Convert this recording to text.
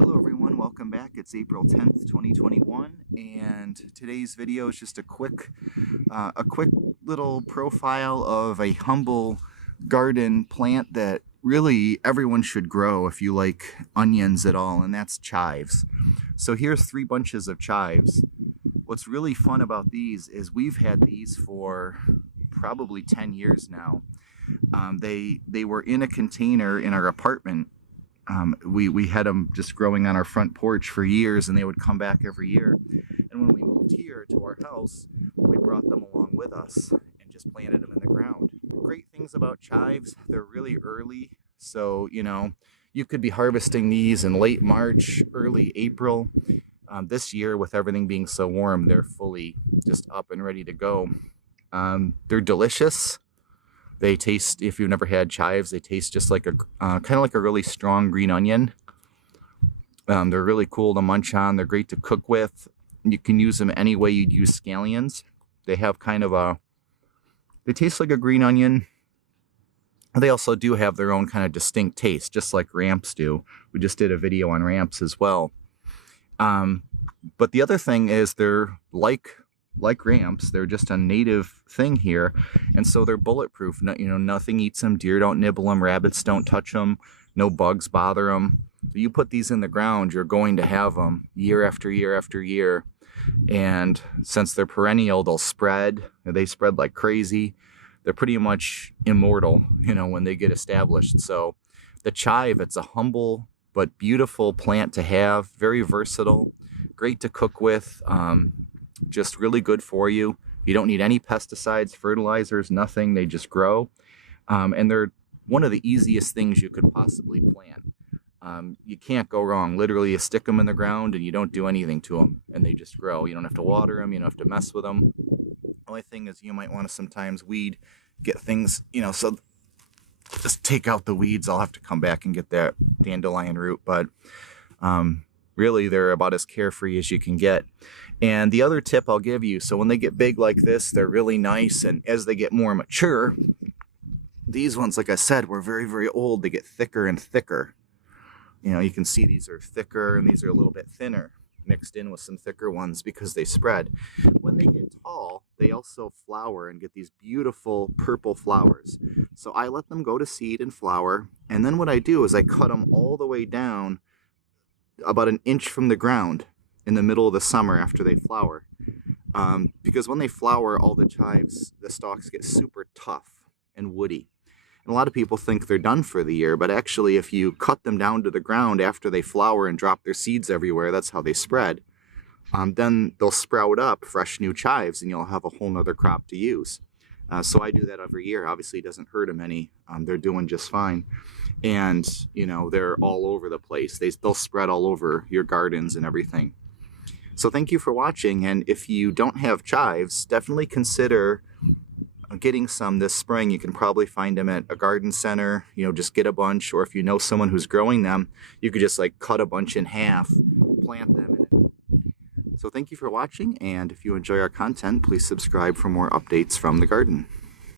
Hello everyone, welcome back. It's April 10th, 2021, and today's video is just a quick little profile of a humble garden plant that really everyone should grow if you like onions at all, and that's chives. So here's 3 bunches of chives. What's really fun about these is we've had these for probably 10 years now. They were in a container in our apartment. We had them just growing on our front porch for years, and they would come back every year. And when we moved here to our house, we brought them along with us and just planted them in the ground. Great things about chives, they're really early. So, you could be harvesting these in late March, early April. This year, with everything being so warm, they're fully just up and ready to go. They're delicious. They taste, if you've never had chives, they taste just like kind of like a really strong green onion. They're really cool to munch on. They're great to cook with. You can use them any way you'd use scallions. They have they taste like a green onion. They also do have their own kind of distinct taste, just like ramps do. We just did a video on ramps as well. But the other thing is they're like ramps, they're just a native thing here, and so they're bulletproof. Nothing eats them. Deer don't nibble them, rabbits don't touch them, no bugs bother them. So you put these in the ground, you're going to have them year after year after year, and since they're perennial, they'll spread. They spread like crazy. They're pretty much immortal, when they get established. So the chive, it's a humble but beautiful plant to have, very versatile, great to cook with. Just really good for you. You don't need any pesticides, fertilizers, nothing. They just grow. And they're one of the easiest things you could possibly plant. You can't go wrong. Literally, you stick them in the ground and you don't do anything to them, and they just grow. You don't have to water them. You don't have to mess with them. The only thing is you might want to sometimes get things, so just take out the weeds. I'll have to come back and get that dandelion root, but really they're about as carefree as you can get. And the other tip I'll give you, so when they get big like this, they're really nice, and as they get more mature, these ones, like I said, were very, very old. They get thicker and thicker. You can see these are thicker and these are a little bit thinner mixed in with some thicker ones because they spread. When they get tall, they also flower and get these beautiful purple flowers. So I let them go to seed and flower, and then what I do is I cut them all the way down about an inch from the ground in the middle of the summer after they flower. Because when they flower, all the chives, the stalks get super tough and woody. And a lot of people think they're done for the year, but actually if you cut them down to the ground after they flower and drop their seeds everywhere, that's how they spread, then they'll sprout up fresh new chives and you'll have a whole nother crop to use. So I do that every year. Obviously it doesn't hurt them any. They're doing just fine. And, they're all over the place. They'll spread all over your gardens and everything. So thank you for watching, and if you don't have chives, definitely consider getting some this spring. You can probably find them at a garden center. Just get a bunch, or if you know someone who's growing them, you could just cut a bunch in half, plant them. So thank you for watching, and if you enjoy our content, please subscribe for more updates from the garden.